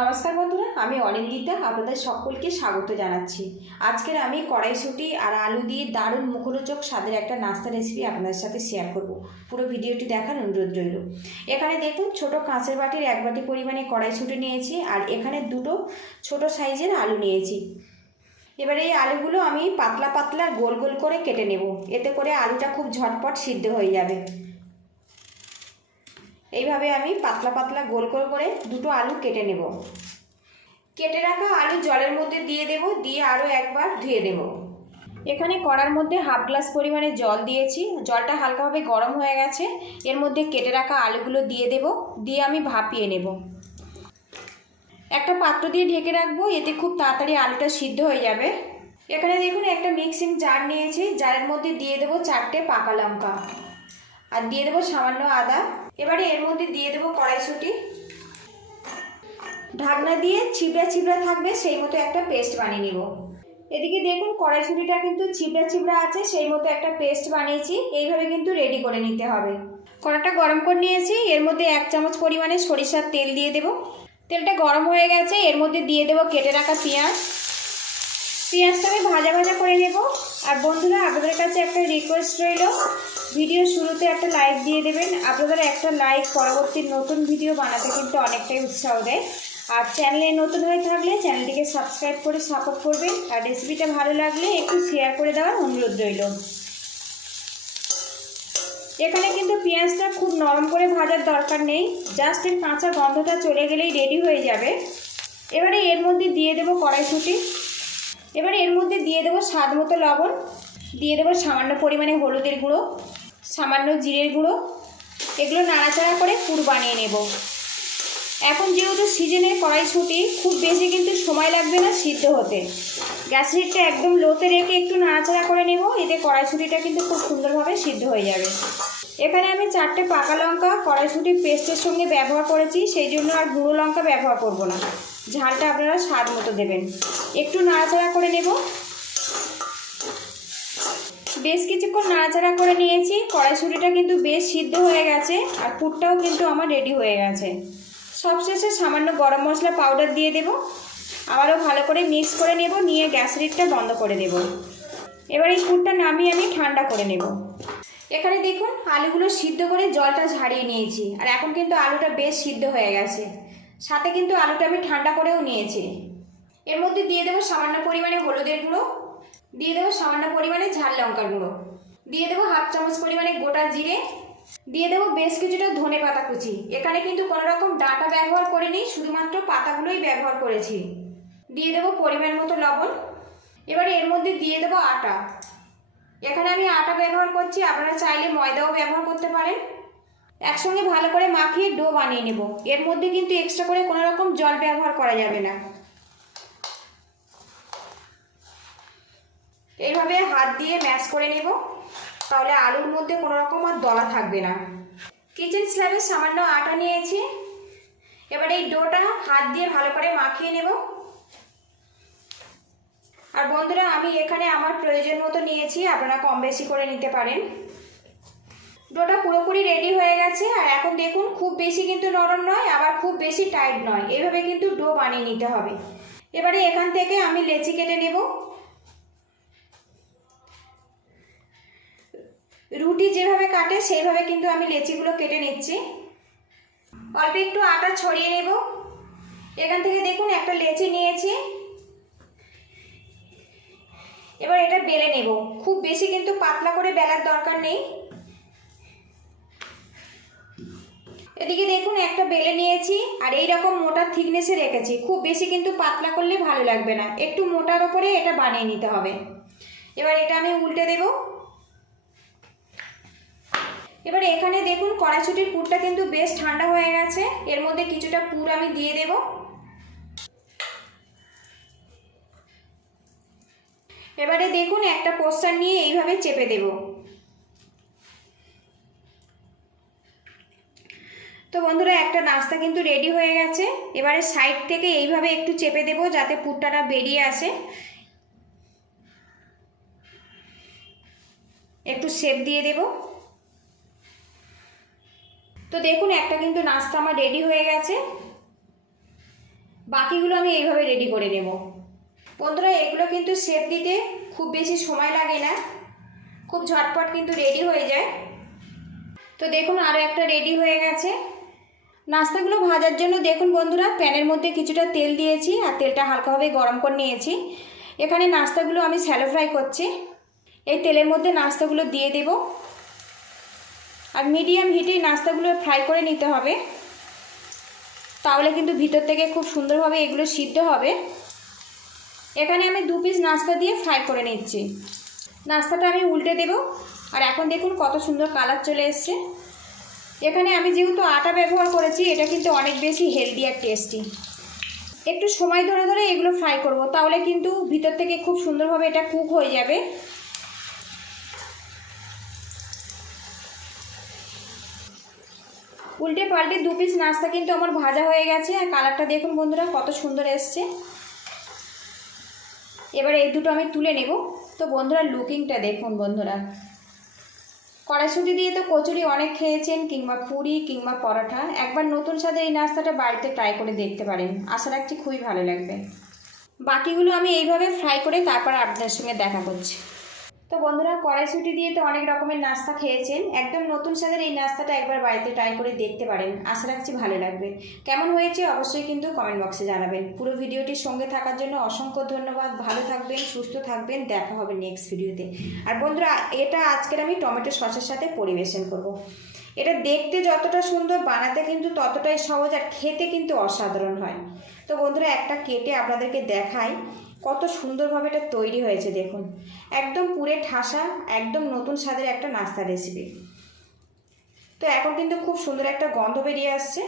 নমস্কার বন্ধুরা, আমি অনিন্দিতা আপনাদের সকলকে স্বাগত জানাচ্ছি। আজকের আমি কড়াইশুঁটি আর আলু দিয়ে দারুণ মুখরোচক স্বাদের একটা নাস্তা রেসিপি আপনাদের সাথে শেয়ার করব। পুরো ভিডিওটি দেখার অনুরোধ রইল। এখানে দেখুন ছোট কাঁচের বাটির 1 বাটি পরিমাণে কড়াইশুঁটি নিয়েছি আর এখানে দুটো ছোট সাইজের আলু নিয়েছি। এবারে এই আলুগুলো আমি পাতলা পাতলা গোল গোল করে কেটে নেব, এতে করে আলুটা খুব ঝটপট সিদ্ধ হয়ে যাবে। এইভাবে আমি পাতলা পাতলা গোল গোল করে দুটো আলু কেটে নেব। কেটে রাখা আলু জলের মধ্যে দিয়ে দেব, দিয়ে আরও একবার ধুয়ে দেব। এখানে কড়ার মধ্যে হাফ গ্লাস পরিমাণে জল দিয়েছি, জলটা হালকাভাবে গরম হয়ে গেছে। এর মধ্যে কেটে রাখা আলুগুলো দিয়ে দেব, দিয়ে আমি ভাপিয়ে নেব। একটা পাত্র দিয়ে ঢেকে রাখবো, এতে খুব তাড়াতাড়ি আলুটা সিদ্ধ হয়ে যাবে। এখানে দেখুন একটা মিক্সিং জার নিয়েছি, জারের মধ্যে দিয়ে দেবো 4টে পাকা লঙ্কা আর দিয়ে দেবো সামান্য আদা। এবারে এর মধ্যে দিয়ে দেবো কড়াইশুঁটি, ঢাকনা দিয়ে ছিবড়া ছিবড়া থাকবে সেই মতো একটা পেস্ট বানিয়ে নেব। এদিকে দেখুন কড়াইশুঁটিটা কিন্তু ছিবড়া ছিবড়া আছে, সেই মতো একটা পেস্ট বানিয়েছি। এইভাবে কিন্তু রেডি করে নিতে হবে। কড়াটা গরম করে নিয়েছি, এর মধ্যে 1 চামচ পরিমাণে সরিষার তেল দিয়ে দেব। তেলটা গরম হয়ে গেছে, এর মধ্যে দিয়ে দেবো কেটে রাখা পেঁয়াজ। পেঁয়াজটা আমি ভাজা ভাজা করে নেব। আর বন্ধুরা, আপনাদের কাছে একটা রিকোয়েস্ট রইল, ভিডিও শুরুতে একটা লাইক দিয়ে দেবেন। আপনাদের একটা লাইক পরবর্তী নতুন ভিডিও বানাতে কিন্তু অনেকটাই উৎসাহ দেয়। আর চ্যানেলে নতুন হয়ে থাকলে চ্যানেলটিকে সাবস্ক্রাইব করে সাপোর্ট করবেন। আর রেসিপিটা ভালো লাগলে একটু শেয়ার করে দেওয়ার অনুরোধ রইল। এখানে কিন্তু পেঁয়াজটা খুব নরম করে ভাজার দরকার নেই, জাস্ট এর কাঁচা গন্ধটা চলে গেলেই রেডি হয়ে যাবে। এবারে এর মধ্যে দিয়ে দেবো কড়াইশুঁটি। এবারে এর মধ্যে দিয়ে দেবো স্বাদ মতো লবণ, দিয়ে দেবো সামান্য পরিমাণে হলুদের গুঁড়ো, সামান্য জিরের গুঁড়ো। এগুলো নাড়াচাড়া করে পুর বানিয়ে নেব। এখন যেহেতু সিজনের কড়াইশুঁটি, খুব বেশি কিন্তু সময় লাগবে না সিদ্ধ হতে। গ্যাসের হিটটা একদম লোতে রেখে একটু নাড়াচাড়া করে নেব, এতে কড়াইশুঁটিটা কিন্তু খুব সুন্দরভাবে সিদ্ধ হয়ে যাবে। এখানে আমি 4টে পাকা লঙ্কা কড়াইশুঁটির পেস্টের সঙ্গে ব্যবহার করেছি, সেই জন্য আর গুঁড়ো লঙ্কা ব্যবহার করব না। ঝালটা আপনারা স্বাদ মতো দেবেন। একটু নাড়াচাড়া করে নেব। বেশ কিছুক্ষণ নাড়াচাড়া করে নিয়েছি, কড়াইশুঁটিটা কিন্তু বেশ সিদ্ধ হয়ে গেছে আর পুরটাও কিন্তু আমার রেডি হয়ে গেছে। সবশেষে সামান্য গরম মশলা পাউডার দিয়ে দেব, আবারও ভালো করে মিক্স করে নেব, নিয়ে গ্যাসের হিটটা বন্ধ করে দেব। এবার এই পুরটা নামিয়ে আমি ঠান্ডা করে নেব। এখানে দেখুন আলুগুলো সিদ্ধ করে জলটা ঝাড়িয়ে নিয়েছি, আর এখন কিন্তু আলুটা বেশ সিদ্ধ হয়ে গেছে। সাথে কিন্তু আলুটা আমি ঠান্ডা করেও নিয়েছি। এর মধ্যে দিয়ে দেবো সামান্য পরিমাণে হলুদের গুঁড়ো, দিয়ে দেবো সামান্য পরিমাণে ঝাল লঙ্কার গুঁড়ো, দিয়ে দেবো হাফ চামচ পরিমাণে গোটা জিরে, দিয়ে দেবো বেশ কিছুটা ধনে পাতা কুচি। এখানে কিন্তু কোনো রকম ডাঁটা ব্যবহার করিনি, শুধুমাত্র পাতাগুলোই ব্যবহার করেছি। দিয়ে দেবো পরিমাণ মতো লবণ। এবারে এর মধ্যে দিয়ে দেবো আটা। এখানে আমি আটা ব্যবহার করছি, আপনারা চাইলে ময়দাও ব্যবহার করতে পারেন। একসঙ্গে ভালো করে মাখিয়ে ডো বানিয়ে নেব। এর মধ্যে কিন্তু এক্সট্রা করে কোনো রকম জল ব্যবহার করা যাবে না। এইভাবে হাত দিয়ে ম্যাশ করে নেব, তাহলে আলুর মধ্যে কোনো রকম আর দলা থাকবে না। কিচেন স্ল্যাবে সামান্য আটা নিয়েছি, এবার এই ডোটা হাত দিয়ে ভালো করে মাখিয়ে নেব। আর বন্ধুরা, আমি এখানে আমার প্রয়োজন মতো নিয়েছি, আপনারা কম বেশি করে নিতে পারেন। ডোটা পুরোপুরি রেডি হয়ে গেছে। আর এখন দেখুন খুব বেশি কিন্তু নরম নয়, আবার খুব বেশি টাইট নয়, এভাবে কিন্তু ডো বানিয়ে নিতে হবে। এবারে এখান থেকে আমি লেচি কেটে নেব। রুটি যেভাবে কাটে সেইভাবে কিন্তু আমি লেচিগুলো কেটে নিচ্ছি। অল্প একটু আটা ছড়িয়ে নেব। এখান থেকে দেখুন একটা লেচি নিয়েছি, এবার এটা বেলে নেব। খুব বেশি কিন্তু পাতলা করে বেলার দরকার নেই। এদিকে দেখুন একটা বেলে নিয়েছি, আর এই রকম মোটা থিকনেসে রেখেছি। খুব বেশি কিন্তু পাতলা করলে ভালো লাগবে না, একটু মোটার ওপরে এটা বানিয়ে নিতে হবে। এবার এটা আমি উল্টে দেব। এবার এখানে দেখুন কড়াইশুঁটির পুরটা কিন্তু বেশ ঠান্ডা হয়ে গেছে, এর মধ্যে কিছুটা পুর আমি দিয়ে দেব। এবারে দেখুন একটা পোস্টার নিয়ে এইভাবে চেপে দেব। তো বন্ধুরা, একটা নাস্তা কিন্তু রেডি হয়ে গেছে। এবারে সাইড থেকে এইভাবে একটু চেপে দেব, যাতে পুরটা না বেরিয়ে আসে। একটু শেপ দিয়ে দেব। তো দেখুন একটা কিন্তু নাস্তা আমার রেডি হয়ে গেছে। বাকিগুলো আমি এইভাবে রেডি করে নেব। বন্ধুরা এগুলো কিন্তু শেপ দিতে খুব বেশি সময় লাগে না, খুব ঝটপট কিন্তু রেডি হয়ে যায়। তো দেখুন আরও একটা রেডি হয়ে গেছে। নাস্তাগুলো ভাজার জন্য দেখুন বন্ধুরা প্যানের মধ্যে কিছুটা তেল দিয়েছি আর তেলটা হালকাভাবে গরম করে নিয়েছি। এখানে নাস্তাগুলো আমি শ্যালো ফ্রাই করছি। এই তেলের মধ্যে নাস্তাগুলো দিয়ে দেব আর মিডিয়াম হিটেই নাস্তাগুলো ফ্রাই করে নিতে হবে, তাহলে কিন্তু ভিতর থেকে খুব সুন্দরভাবে এগুলো সিদ্ধ হবে। এখানে আমি 2 পিস নাস্তা দিয়ে ফ্রাই করে নিচ্ছি। নাস্তাটা আমি উল্টে দেব আর এখন দেখুন কত সুন্দর কালার চলে এসছে। এখানে আমি যেহেতু আটা ব্যবহার করেছি, এটা কিন্তু অনেক বেশি হেলদি আর টেস্টি। একটু সময় ধরে ধরে এগুলো ফ্রাই করব, তাহলে কিন্তু ভিতর থেকে খুব সুন্দরভাবে এটা কুক হয়ে যাবে। উল্টে পাল্টে 2 পিস নাস্তা কিন্তু আমার ভাজা হয়ে গেছে আর কালারটা দেখুন বন্ধুরা কত সুন্দর এসছে। এবার এই দুটো আমি তুলে নেব। তো বন্ধুরা লুকিংটা দেখুন বন্ধুরা, কড়াইশুঁটি দিয়ে তো কচুরি অনেক খেয়েছেন, কিংবা পুরি কিংবা পরোটা। একবার নতুন স্বাদের এই নাস্তাটা বাড়িতে ট্রাই করে দেখতে পারেন, আশা রাখছি খুবই ভালো লাগবে। বাকিগুলো আমি এইভাবে ফ্রাই করে তারপর আপনাদের সঙ্গে দেখা করছি। তো বন্ধুরা কড়াইশুঁটি দিয়ে তো অনেক রকমের নাস্তা খেয়েছেন, একদম নতুন স্বাদের এই নাস্তাটা একবার বাড়িতে ট্রাই করে দেখতে পারেন, আশা রাখছি ভালো লাগবে। কেমন হয়েছে অবশ্যই কিন্তু কমেন্ট বক্সে জানাবেন। পুরো ভিডিওটির সঙ্গে থাকার জন্য অসংখ্য ধন্যবাদ। ভালো থাকবেন, সুস্থ থাকবেন, দেখা হবে নেক্সট ভিডিওতে। আর বন্ধুরা এটা আজকের আমি টমেটো সসের সাথে পরিবেশন করব। এটা দেখতে যতটা সুন্দর, বানাতে কিন্তু ততটাই সহজ আর খেতে কিন্তু অসাধারণ হয়। তো বন্ধুরা একটা কেটে আপনাদেরকে দেখাই কত সুন্দরভাবে এটা তৈরি হয়েছে। দেখুন একদম পুরে ঠাসা, একদম নতুন স্বাদের একটা নাস্তা রেসিপি। তো এখন কিন্তু খুব সুন্দর একটা গন্ধ বেরিয়ে আসছে।